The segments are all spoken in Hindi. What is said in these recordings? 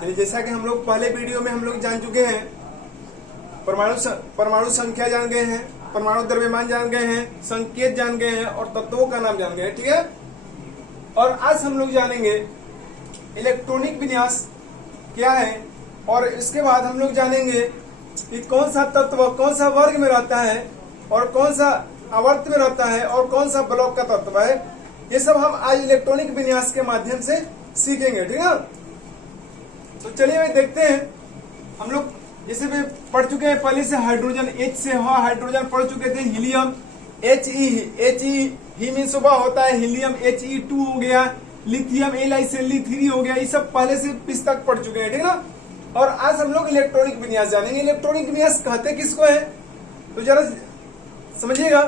चलिए, जैसा कि हम लोग पहले वीडियो में हम लोग जान चुके हैं, परमाणु संख्या जान गए हैं, परमाणु द्रव्यमान जान गए हैं, संकेत जान गए हैं और तत्वों का नाम जान गए हैं। ठीक है, और आज हम लोग जानेंगे इलेक्ट्रॉनिक विन्यास क्या है, और इसके बाद हम लोग जानेंगे कि कौन सा तत्व कौन सा वर्ग में रहता है और कौन सा आवर्त में रहता है और कौन सा ब्लॉक का तत्व है। ये सब हम आज इलेक्ट्रॉनिक विन्यास के माध्यम से सीखेंगे। ठीक है, तो चलिए भाई देखते हैं। हम लोग जैसे भी पढ़ चुके हैं पहले से, हाइड्रोजन H से हुआ, हाइड्रोजन पढ़ चुके थे, हीलियम He ही मीन सुबह होता है, हीलियम He2 हो गया, लिथियम Li से Li3 हो गया। ये सब पहले से पिस तक पढ़ चुके हैं। ठीक है ना, और आज हम लोग इलेक्ट्रॉनिक विन्यास जानेंगे। इलेक्ट्रॉनिक विन्यास कहते किसको है, तो जरा समझिएगा।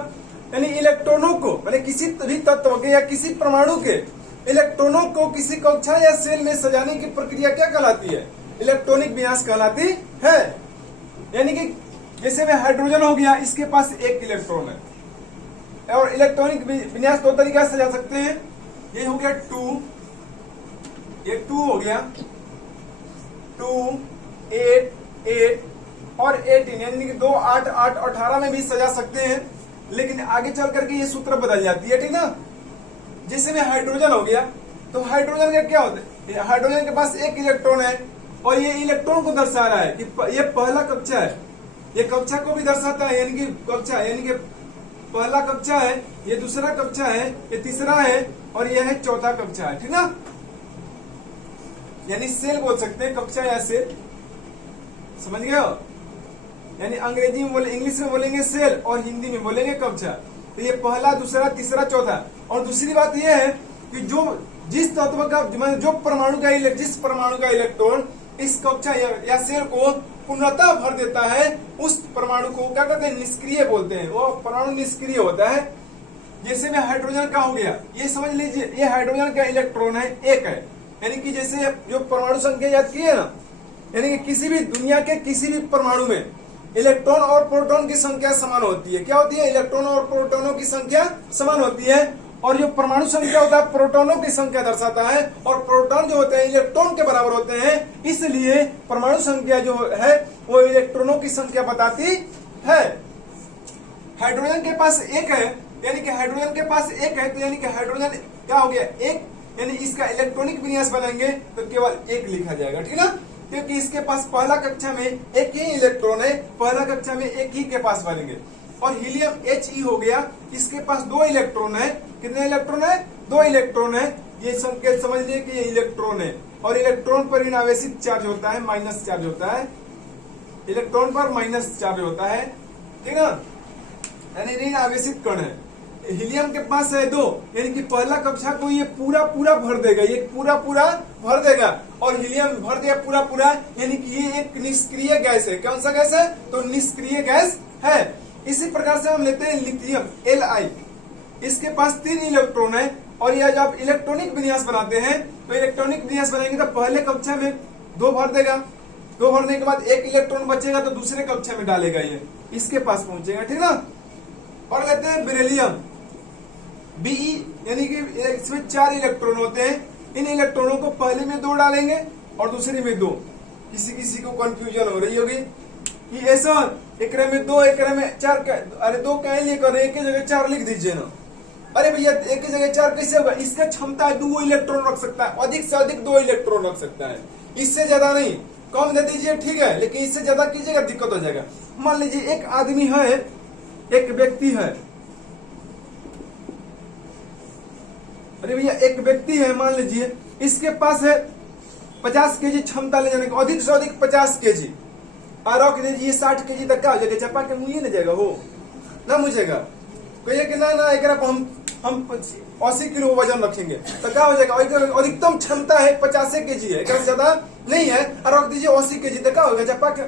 यानी इलेक्ट्रॉनों को, माने किसी भी तत्व के या किसी परमाणु के इलेक्ट्रॉनों को किसी कक्षा या सेल में सजाने की प्रक्रिया क्या कहलाती है, इलेक्ट्रॉनिक विन्यास कहलाती है। यानी कि जैसे में हाइड्रोजन हो गया, इसके पास एक इलेक्ट्रॉन है, और इलेक्ट्रॉनिक विन्यास दो तरीके से सजा सकते हैं। ये हो गया 2, ये 2 हो गया, 2, 8, 8 और 18, यानी कि 2, 8, 8, 18 में भी सजा सकते हैं। लेकिन आगे चल करके ये सूत्र बदल जाती है। ठीक ना, जैसे में हाइड्रोजन हो गया, तो हाइड्रोजन का क्या होता है, हाइड्रोजन के पास एक इलेक्ट्रॉन है और ये इलेक्ट्रॉन को दर्शा रहा है कि ये पहला कक्षा है, ये कक्षा को भी दर्शाता है, यानी कि कक्षा यानी कि पहला कक्षा है, ये दूसरा कक्षा है, ये तीसरा है और यह है चौथा कक्षा है। ठीक ना, यानी सेल बोल सकते हैं, कक्षा या सेल, समझ गए हो। यानी अंग्रेजी में इंग्लिश में बोलेंगे सेल और हिंदी में बोलेंगे कक्षा। तो ये पहला, दूसरा, तीसरा, चौथा। और दूसरी बात यह है कि जिस तत्व का जो परमाणु का जिस परमाणु का इलेक्ट्रॉन इस कक्षा या सेल को पूर्णतः भर देता है, उस परमाणु को क्या कहते हैं, निष्क्रिय बोलते हैं। वो परमाणु निष्क्रिय होता है। जैसे में हाइड्रोजन का हो गया, ये समझ लीजिए, ये हाइड्रोजन का इलेक्ट्रॉन है, एक है। यानी कि जैसे जो परमाणु संख्या याद की है ना, यानी कि किसी भी दुनिया के किसी भी परमाणु में इलेक्ट्रॉन और प्रोटॉन की संख्या समान होती है। क्या होती है, इलेक्ट्रॉन और प्रोटॉनों की संख्या समान होती है। और जो परमाणु संख्या होता है प्रोटॉनों की संख्या दर्शाता है, और प्रोटॉन जो होते हैं इलेक्ट्रॉन के बराबर होते हैं। इसलिए परमाणु संख्या जो है वो इलेक्ट्रॉनों की संख्या बताती है। हाइड्रोजन के पास एक है, यानी कि हाइड्रोजन के पास एक है, तो यानी कि हाइड्रोजन क्या हो गया, एक। यानी इसका इलेक्ट्रॉनिक विन्यास बनाएंगे तो केवल एक लिखा जाएगा। ठीक है ना, क्योंकि इसके पास पहला कक्षा में एक ही इलेक्ट्रॉन है, पहला कक्षा में एक ही के पास बनेंगे। और हीलियम He हो गया, इसके पास 2 इलेक्ट्रॉन है। कितने इलेक्ट्रॉन है, 2 इलेक्ट्रॉन है। ये संकेत समझ लीजिए कि ये इलेक्ट्रॉन है, और इलेक्ट्रॉन पर ऋण आवेशित चार्ज होता है, माइनस चार्ज होता है। इलेक्ट्रॉन पर माइनस चार्ज होता है। ठीक है, यानी ऋण आवेशित कण है। हीलियम के पास है 2, यानी कि पहला कक्षा को ये पूरा भर देगा, ये पूरा भर देगा। और हीलियम भर दिया पूरा, यानी कि ये एक निष्क्रिय गैस है। कौन सा गैस है, तो निष्क्रिय गैस है। इसी प्रकार से हम लेते हैं लिथियम Li, इसके पास 3 इलेक्ट्रॉन है। और यह जब इलेक्ट्रॉनिक विन्यास बनाते हैं, तो इलेक्ट्रॉनिक विन्यास बनाएंगे तो पहले कक्षा में 2 भर देगा, 2 भरने के बाद एक इलेक्ट्रॉन बचेगा तो दूसरे कक्षा में डालेगा, ये इसके पास पहुंचेगा। ठीक ना, और लेते हैं बेरिलियम Be, यानी कि इसमें 4 इलेक्ट्रॉन होते हैं। इन इलेक्ट्रॉनों को पहले में 2 डालेंगे और दूसरे में 2। किसी को कंफ्यूजन हो रही होगी कि ऐसा एक में 2 एक में 4, अरे 2 कह लिए कर, एक ही जगह 4 लिख दीजिए ना। अरे भैया एक ही जगह 4 कैसे होगा, इसका क्षमता है 2 इलेक्ट्रॉन रख सकता है, अधिक से अधिक 2 इलेक्ट्रॉन रख सकता है, इससे ज्यादा नहीं। कम दे दीजिए ठीक है, लेकिन इससे ज्यादा कीजिएगा दिक्कत हो जाएगा। मान लीजिए एक आदमी है, एक व्यक्ति है, अरे भैया एक व्यक्ति है, मान लीजिए इसके पास है 50 केजी क्षमता ले जाने की, अधिक से अधिक 50 केजी, और रख दीजिए 60 केजी तक। क्या हो जाएगा, चपा के मुझे नहीं जाएगा, हो ना मुझेगा। कहिए कि ना एक हम 80 किलो वजन रखेंगे तो क्या हो जाएगा, अधिकतम क्षमता है 50 केजी है, ज्यादा नहीं है, और रख दीजिए 80 केजी तक। क्या होगा, चपा के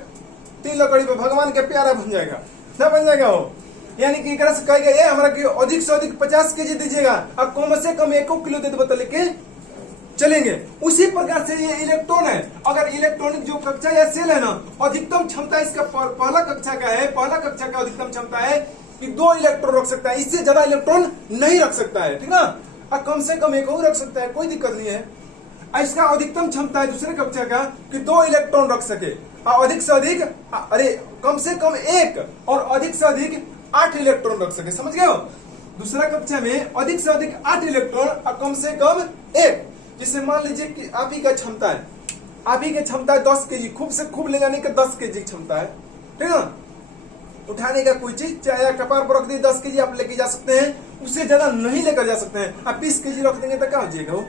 3 लकड़ी पे भगवान के प्यारा बन जाएगा, ना बन जाएगा हो। यानी कि कहेगा ये हमारा कि अधिक से अधिक 50 केजी दीजिएगा, अब कम से कम 1 किलो दे दो लेके चलेंगे। उसी प्रकार से ये इलेक्ट्रॉन है। अगर इलेक्ट्रॉनिक जो कक्षा या सेल है ना, अधिकतम क्षमता इसका पहला कक्षा का है, पहला कक्षा का अधिकतम क्षमता है कि 2 इलेक्ट्रॉन रख सकता है, इससे ज्यादा इलेक्ट्रॉन नहीं रख सकता है। ठीक ना, और कम से कम 1 और रख सकता है, कोई दिक्कत नहीं है। इसका अधिकतम क्षमता है दूसरे कक्षा का कि 2 इलेक्ट्रॉन रख सके, और अधिक से अधिक कम से कम 1 और अधिक से अधिक 8 इलेक्ट्रॉन रख सके। समझ गए हो? दूसरा कक्षा में अधिक से अधिक 8 इलेक्ट्रॉन और कम से कम 1। जिसे मान लीजिए कि आप ही का क्षमता है, आप ही की क्षमता है 10 केजी, खूब से खूब ले जाने का 10 केजी क्षमता है, ठीक है ना? उठाने का कोई चीज चाहे कपार पर रख दी 10 केजी आप लेके जा सकते हैं, उससे ज्यादा नहीं लेकर जा सकते हैं। आप 20 केजी रख देंगे तो क्या हो जाएगा? वो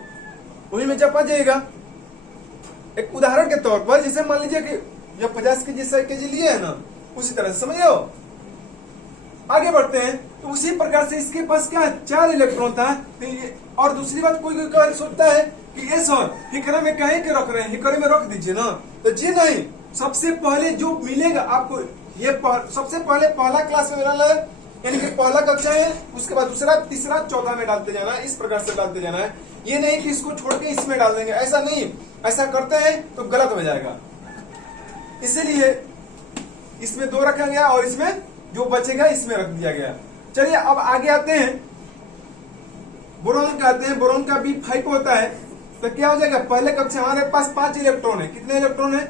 वही में चपा जाएगा। एक उदाहरण के तौर पर जैसे मान लीजिए कि जब 50 केजी 100 केजी लिए है ना, उसी तरह से समझो। आगे बढ़ते हैं तो उसी प्रकार से इसके पास क्या 4 इलेक्ट्रॉन था। और दूसरी बात कोई सोचता है कि ये सर हिकरे में कहीं के रख रहे हैं, हिकरे में रख दीजिए ना, तो जी नहीं, सबसे पहले जो मिलेगा आपको ये सबसे पहले पहला क्लास में डालना है, यानी कि पहला कक्षा है, उसके बाद दूसरा तीसरा चौथा में डालते जाना है। इस प्रकार से डालते जाना है, ये नहीं कि इसको छोड़ के इसमें डाल देंगे, ऐसा नहीं। ऐसा करते हैं तो गलत हो जाएगा, इसीलिए इसमें 2 रखा गया और इसमें जो बचेगा इसमें रख दिया गया। चलिए अब आगे आते हैं, बोरॉन का आते हैं। बोरॉन का B5 होता है तो क्या हो जाएगा? पहले कक्षा हमारे पास 5 इलेक्ट्रॉन है। कितने इलेक्ट्रॉन है?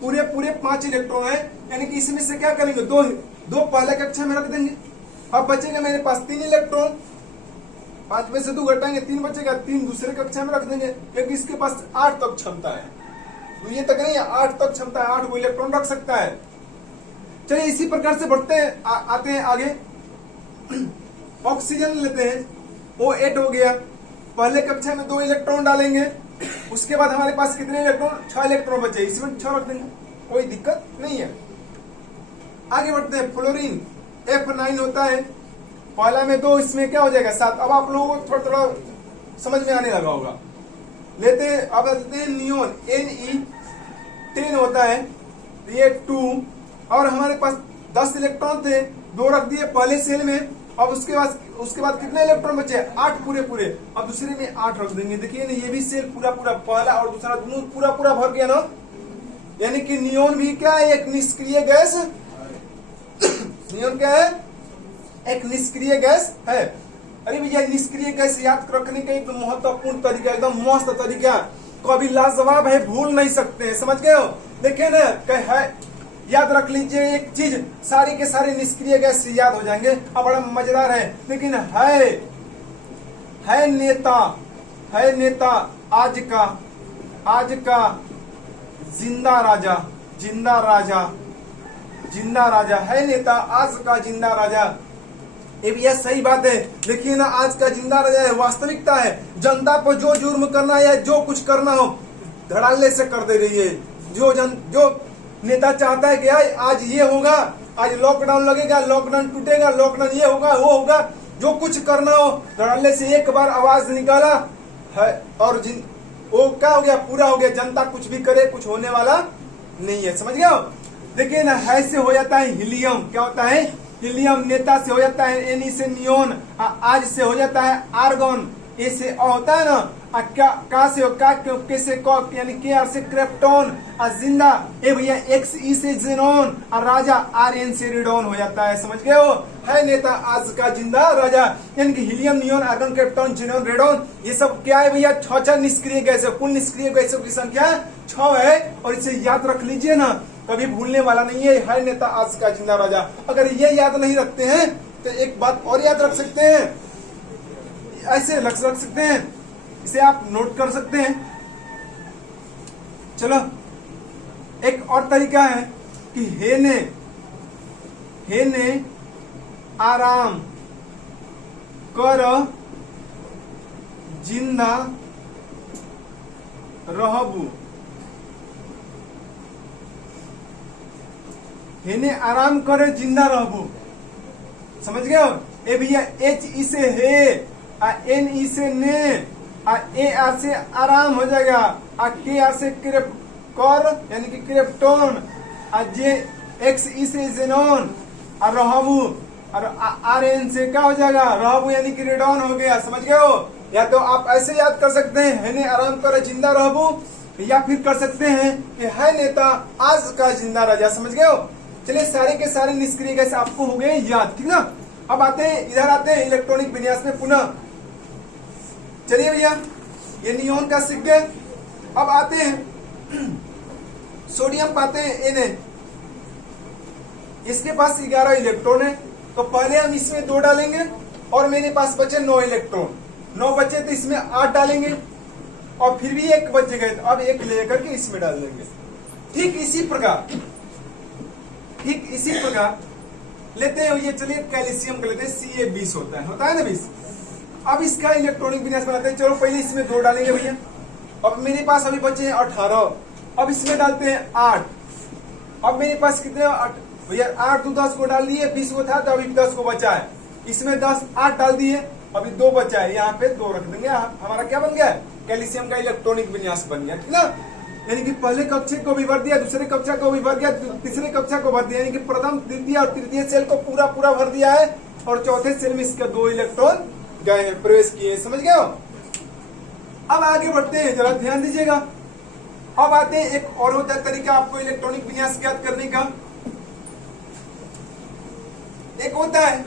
पूरे 5 इलेक्ट्रॉन है, यानी कि इसमें से क्या करेंगे? 2 पहले कक्षा में रख देंगे। अब बचेगा मेरे पास 3 इलेक्ट्रॉन, 5 में से 2 घटाएंगे 3 बचेगा, 3 दूसरे कक्षा में रख देंगे, क्योंकि इसके पास 8 तक क्षमता है। तो ये तक नहीं है, 8 तक क्षमता है, 8 इलेक्ट्रॉन रख सकता है। चलिए इसी प्रकार से बढ़ते हैं, आते हैं आगे। ऑक्सीजन लेते हैं, O8 हो गया। पहले कक्षा में 2 इलेक्ट्रॉन डालेंगे, उसके बाद हमारे पास कितने इलेक्ट्रॉन? 6 इलेक्ट्रॉन बचे, इसमें 6 रख देंगे, कोई दिक्कत नहीं है। आगे बढ़ते हैं। फ्लोरीन F9 होता है, पहला में 2, इसमें क्या हो जाएगा? 7। अब आप लोगों को थोड़ा समझ में आने लगा होगा। लेते हैं अब लेते हैं नियोन, Ne10 होता है, ये 2, और हमारे पास 10 इलेक्ट्रॉन थे, 2 रख दिए पहले सेल में। अब उसके बाद कितने इलेक्ट्रॉन बचे? 8 पूरे। अब दूसरे में 8 रख देंगे। देखिए ना, ये भी सेल पूरा पहला और दूसरा दोनों पूरा भर गया ना, यानी कि नियोन भी क्या है? एक निष्क्रिय गैस। नियोन क्या है? एक निष्क्रिय गैस है। अरे भैया, निष्क्रिय गैस याद रखने का एक महत्वपूर्ण तरीका, एकदम मस्त तरीका, कभी लाजवाब है, भूल नहीं सकते, समझ गए हो? देखिए ना, है, याद रख लीजिए एक चीज, सारे के सारे निष्क्रिय गैस याद हो जाएंगे और बड़ा मजेदार है। लेकिन है नेता आज का जिंदा राजा है नेता आज का जिंदा राजा। ये भी सही बात है। देखिए ना, आज का जिंदा राजा है, वास्तविकता है। जनता पर जो जुर्म करना है या जो कुछ करना हो धड़ल्ले से कर दे रही है। जो नेता चाहता है कि आज ये होगा, आज लॉकडाउन लगेगा, लॉकडाउन टूटेगा, लॉकडाउन ये होगा वो होगा, जो कुछ करना हो धड़ल्ले से एक बार आवाज निकाला है और वो क्या हो गया? पूरा हो गया। जनता कुछ भी करे, कुछ होने वाला नहीं है, समझ गए हो? देखिए ना, है से हो जाता है हीलियम। क्या होता है? हीलियम। नेता से हो जाता है Ne से नियोन, आज से हो जाता है आर्गन, ए से होता है ना, का से के से यानी के से क्रेप्टोन, और जिंदा ए भैया XE से जेनोन, और राजा RN से रेडोन हो जाता है, समझ गए हो? है नेता आज का जिंदा राजा, यानी कि helium, neon, argon, krypton, xenon, radon, ये सब क्या है भैया? 6 निष्क्रिय गैस है। कुल निष्क्रिय गैसों की संख्या 6 है, और इसे याद रख लीजिए ना, कभी भूलने वाला नहीं है नेता आज का जिंदा राजा। अगर ये याद नहीं रखते हैं तो एक बात और याद रख सकते हैं, ऐसे रख सकते हैं, इसे आप नोट कर सकते हैं। चलो, एक और तरीका है कि हेने आराम कर जिंदा रहबू। हेने आराम करे जिंदा रहबू, समझ गए हो? ए भैया HE से हे, NE से ने, AR से आराम हो जाएगा, KR से कर यानी कि क्रिप्टोन, XE से जेनोन, और रहबू, और RN से क्या हो जाएगा? रहबू यानी कि रेडॉन हो गया, समझ गए हो? या तो आप ऐसे याद कर सकते हैं, हेने आराम करे जिंदा रहबू, या फिर कर सकते हैं कि है नेता आज का जिंदा राजा, समझ गए हो? चलिए, सारे के सारे निष्क्रिय गैस आपको हो गए याद, ठीक ना? अब इधर आते हैं इलेक्ट्रॉनिक विन्यास में पुनः। चलिए भैया, ये नियोन का सीख गए, अब आते हैं सोडियम पाते हैं Na, इसके पास 11 इलेक्ट्रॉन है, तो पहले हम इसमें 2 डालेंगे और मेरे पास बचे 9 इलेक्ट्रॉन। 9 बचे तो इसमें 8 डालेंगे और फिर भी 1 बच गए, तो अब 1 लेकर के इसमें डाल देंगे। ठीक इसी प्रकार लेते हैं ये, चलिए कैल्शियम का लेते हैं, Ca20 होता है ना 20। अब इसका इलेक्ट्रॉनिक विन्यास बनाते हैं। चलो पहले इसमें 2 डालेंगे भैया। अब मेरे पास अभी बचे हैं 18, अब इसमें डालते हैं 8। अब मेरे पास कितने भैया 8 तो 10 को डाल दिए, 20 को था तो अभी 10 को बचा है, इसमें 10 8 डाल दिए, अभी 2 बचा है, यहाँ पे 2 रख देंगे। हमारा क्या बन गया? कैल्शियम का इलेक्ट्रॉनिक विन्यास बन गया, ठीक ना। यानी कि पहले कक्षा को भी भर दिया, दूसरे कक्षा को भी भर दिया, तीसरे कक्षा को भर दिया, यानी कि प्रथम द्वितीय और तृतीय सेल को पूरा भर दिया है, और चौथे सेल में इसका 2 इलेक्ट्रॉन गए हैं, प्रवेश किए, समझ गए हो। अब आगे बढ़ते हैं, जरा ध्यान दीजिएगा। अब आते हैं एक और होता है तरीका आपको इलेक्ट्रॉनिक विन्यास ज्ञात करने का। एक होता है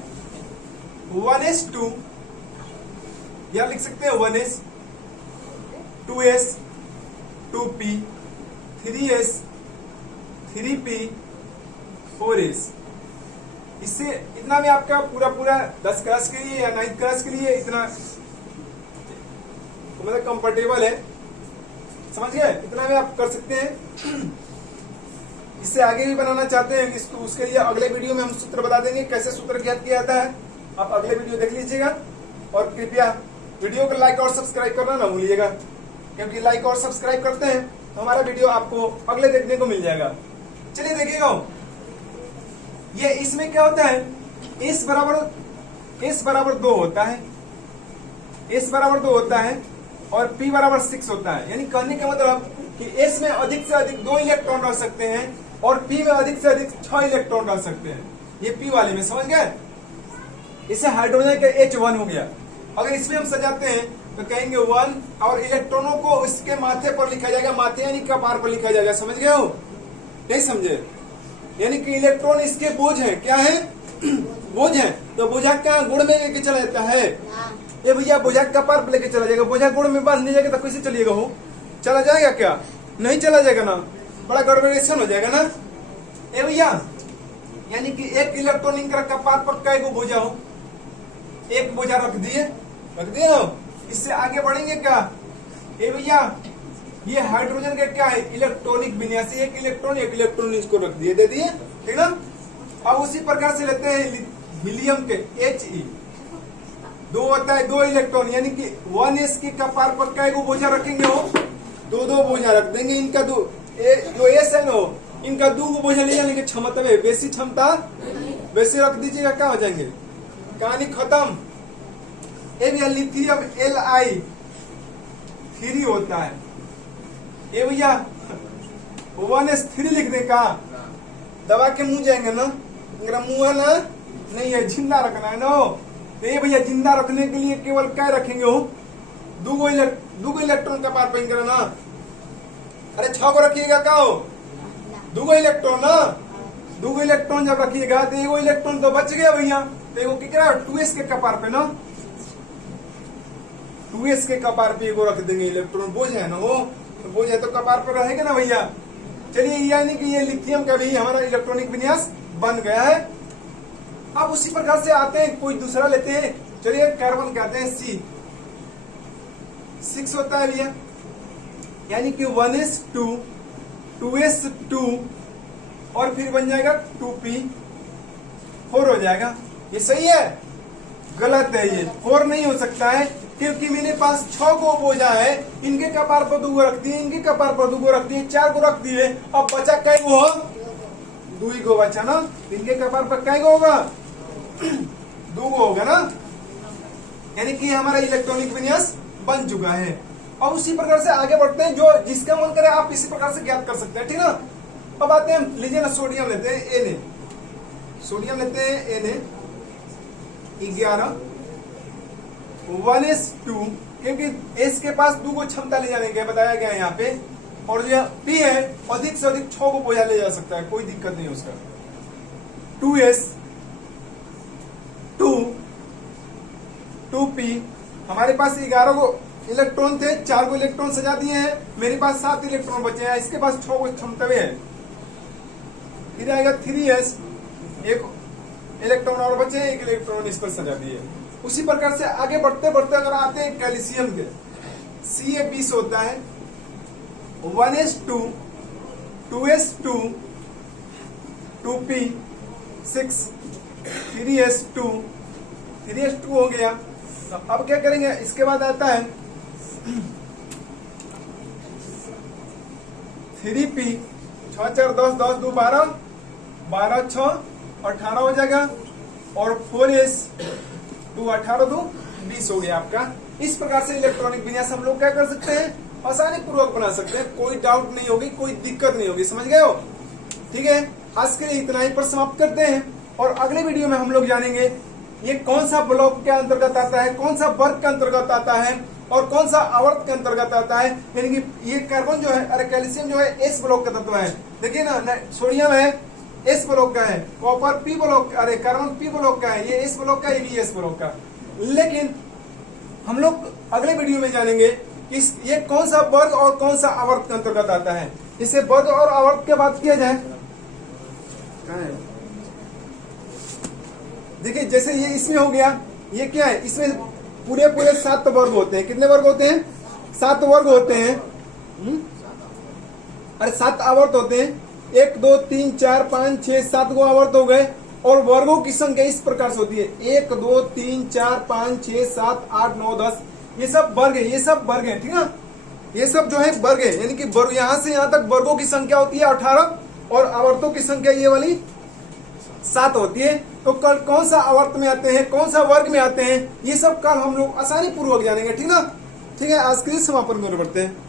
1s2, या लिख सकते हैं 1s, 2s, 2p, 3s, 3p, 4s। इससे इतना में आपका पूरा 10 क्लास के लिए या 9th क्लास के लिए इतना तो मतलब कंफर्टेबल है, समझ गए। इतना में आप कर सकते हैं। इससे आगे भी बनाना चाहते हैं इसको, उसके लिए अगले वीडियो में हम सूत्र बता देंगे कैसे सूत्र ज्ञात किया जाता है। आप अगले वीडियो देख लीजिएगा, और कृपया वीडियो को लाइक और सब्सक्राइब करना ना भूलिएगा, क्योंकि लाइक और सब्सक्राइब करते हैं तो हमारा वीडियो आपको अगले देखने को मिल जाएगा। चलिए देखिएगा, ये इसमें क्या होता है, S बराबर 2 होता है, S बराबर 2 होता है और P बराबर 6 होता है। यानी कहने का मतलब कि S में अधिक से अधिक 2 इलेक्ट्रॉन रह सकते हैं और P में अधिक से अधिक 6 इलेक्ट्रॉन रह सकते हैं। ये P वाले में, समझ गए। इससे हाइड्रोजन का H1 हो गया। अगर इसमें हम सजाते हैं तो कहेंगे 1, और इलेक्ट्रॉनों को इसके माथे पर लिखा जाएगा, माथे यानी कपार पर लिखा जाएगा, समझ गए हो, नहीं समझे। यानी कि इलेक्ट्रॉन इसके बोझ है, क्या है, बोझ है। तो बोझा क्या गुण में लेके चला जाता है, ये भैया बोझा कपार पर लेके चला जाएगा, बोझा गुण में बांध जाएगा तो कैसे चलिएगा, हो चला जाएगा क्या, नहीं चला जाएगा ना, बड़ा गड़बड़ेशन हो जाएगा ना। ए भैया, यानी कि एक इलेक्ट्रॉन इनका कपार पर कई गो बोझा हो, एक बोझा रख दिए ना। इससे आगे बढ़ेंगे क्या, ए भैया ये हाइड्रोजन का क्या है, इलेक्ट्रॉनिक विन्यास, एक इलेक्ट्रॉन इसको रख दिए, दे दिए, ठीक ना। अब उसी प्रकार से लेते हैं हीलियम के He, 2 होता है, 2 इलेक्ट्रॉन, यानी कि 1s के कपार पर कई गो बोझा रखेंगे, हो 2 बोझा रख देंगे। इनका जो s है ना, इनका 2 गो बोझा ले जाने की क्षमता है, बेसी क्षमता वैसे रख दीजिएगा, क्या हो जाएंगे, कहानी खत्म। ये भैया लिथियम Li3 होता है, ये भैया 1s3 लिखने का, दबा के मुंह जाएंगे ना, मेरा मुंह है ना, नहीं है, जिंदा रखना है ना। तो ये भैया जिंदा रखने के लिए केवल क्या रखेंगे, हो 2 इलेक्ट्रॉन का पार पेंग करना, अरे 6 को रखिएगा, क्या हो 2 इलेक्ट्रॉन ना, 2 इलेक्ट्रॉन जब रखिएगा तो 1 इलेक्ट्रॉन तो बच गया भैया, तो एगो क्या 2s के कपार पे ना, 2s के कपार पे एगो रख देंगे इलेक्ट्रॉन, बोझ है ना, वो तो बोझ है तो कपार पर रहेगा ना भैया। चलिए, यानी कि ये लिथियम का भी हमारा इलेक्ट्रॉनिक विन्यास बन गया है। अब उसी प्रकार से आते हैं, कोई दूसरा लेते हैं, चलिए कार्बन कहते हैं C6 होता है भैया, यानी कि 1s2, 2s2 और फिर बन जाएगा 2p4 हो जाएगा। ये सही है, गलत है, ये 4 नहीं हो सकता है, क्योंकि मेरे पास 6 गो बोझा है, इनके कपार पर 2 गो रख दिए, इनके कपार पर 2 गो रख दिए, 4 गो रख दिए, अब बचा कई गो, 2 ही गो बचा ना, इनके कपार पर कई गो होगा, 2 गो होगा ना। यानी कि हमारा इलेक्ट्रॉनिक विन्यास बन चुका है। और उसी प्रकार से आगे बढ़ते हैं, जो जिसका मन करे आप इसी प्रकार से ज्ञात कर सकते हैं, ठीक ना। अब आते हैं, लीजिए ना, सोडियम लेते हैं Na, सोडियम लेते हैं Na 11, 1s2, क्योंकि S के पास 2 को क्षमता ले जाने के बताया गया है यहाँ पे, और जो P है अधिक से अधिक 6 को बोझा ले जा सकता है, कोई दिक्कत नहीं उसका। 2s 2 2p, हमारे पास 11 को इलेक्ट्रॉन थे, 4 को इलेक्ट्रॉन सजा दिए हैं, मेरे पास 7 इलेक्ट्रॉन बचे हैं, इसके पास 6 क्षमता है। फिर आएगा 3s, एक इलेक्ट्रॉन और बचे, एक इलेक्ट्रॉन इस पर सजा दिए। उसी प्रकार से आगे बढ़ते बढ़ते अगर आते हैं कैल्शियम के, Ca20 होता है, 1s2, 2s2, 2p6, 3s2 हो गया। तो अब क्या करेंगे, इसके बाद आता है 3p, 6 4 10 10 2 12, 12 6 18 हो जाएगा, और 4s 2 18 2 20 हो गया आपका। इस प्रकार से इलेक्ट्रॉनिक विन्यास हम लोग क्या कर सकते हैं, आसानी पूर्वक बना सकते हैं, कोई डाउट नहीं होगी, कोई दिक्कत नहीं होगी। समझ गए हो? ठीक है, आज के लिए इतना ही पर समाप्त करते हैं, और अगले वीडियो में हम लोग जानेंगे ये कौन सा ब्लॉक के अंतर्गत आता है, कौन सा वर्ग के अंतर्गत आता है, और कौन सा आवर्त के अंतर्गत आता है। यानी कि ये कार्बन जो है, अरे कैल्शियम जो है एस ब्लॉक का तत्व है, देखिए ना, सोडियम है एस ब्लॉक का है, कॉपर पी ब्लॉक, अरे कार्बन पी ब्लॉक का है, ये एस ब्लॉक का, ये भी एस ब्लॉक का। लेकिन हम लोग अगले वीडियो में जानेंगे कि ये कौन सा वर्ग और कौन सा आवर्त के अंतर्गत आता है। इसे वर्ग और आवर्त के बात किया जाए, देखिए जैसे ये इसमें हो गया, ये क्या है, इसमें पूरे 7 वर्ग होते हैं। कितने वर्ग होते हैं? 7 वर्ग होते हैं। अरे 7 आवर्त होते हैं, 1 2 3 4 5 6 7 गो आवर्त हो गए। और वर्गों की संख्या इस प्रकार से होती है, 1 2 3 4 5 6 7 8 9 10, ये सब वर्ग है, ये सब वर्ग है, ठीक है। ये सब जो है वर्ग है, यानी कि वर्ग, यहां से यहां तक वर्गों की संख्या होती है 18, और आवर्तों की संख्या ये वाली 7 होती है। तो कल कौन सा आवर्त में आते हैं, कौन सा वर्ग में आते हैं, ये सब कल हम लोग आसानी पूर्वक जानेंगे, ठीक ना। ठीक है, आज के लिए समापन में बढ़ते हैं।